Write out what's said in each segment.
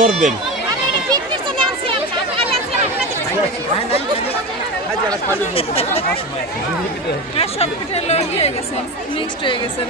ধরবেন সব পিঠে হয়ে গেছে মিক্সড হয়ে গেছে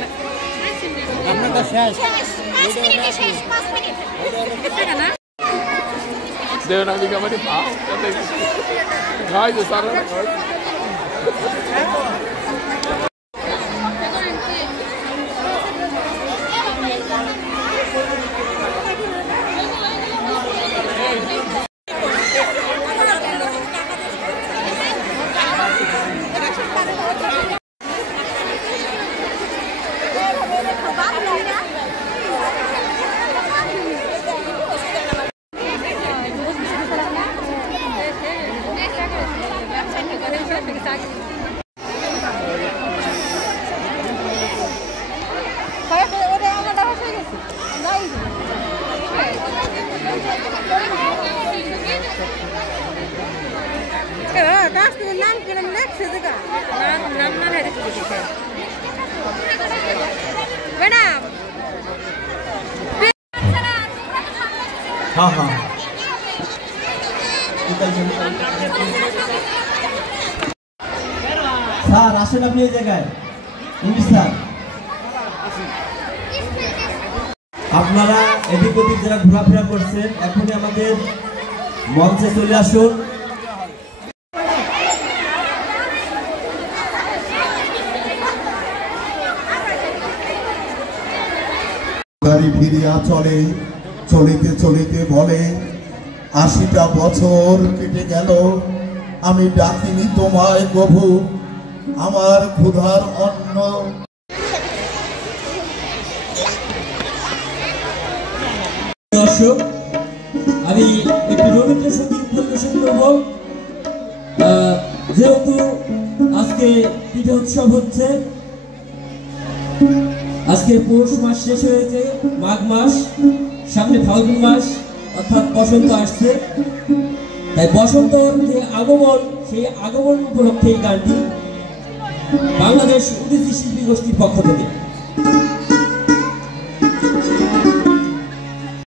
हाँ हाँ স্যার আসেন আপনি এই জায়গায় স্যার আপনারা এদিক ওদিক যারা ঘোরাফেরা করছেন এখনই আমাদের মঞ্চে চলে আসুন। গাড়ি ফিরিয়া চলে চলিতে চলিতে বলে ৮০টা বছর কেটে গেল আমি ডাকিনি তোমায় প্রভু আমার ক্ষুধার অন্ন। দর্শক আমি একটি রবীন্দ্রসঙ্গীত পরিবেশন করব। যেহেতু আজকে পিঠে উৎসব হচ্ছে, আজকে পৌষ মাস শেষ হয়েছে, মাঘ মাস, সামনে ফাল্গুন মাস অর্থাৎ বসন্ত আসছে। তাই বসন্তর যে আগমন, সেই আগমন উপলক্ষে এই গানটি বাংলাদেশ উদীচী শিল্পী গোষ্ঠীর পক্ষ থেকে।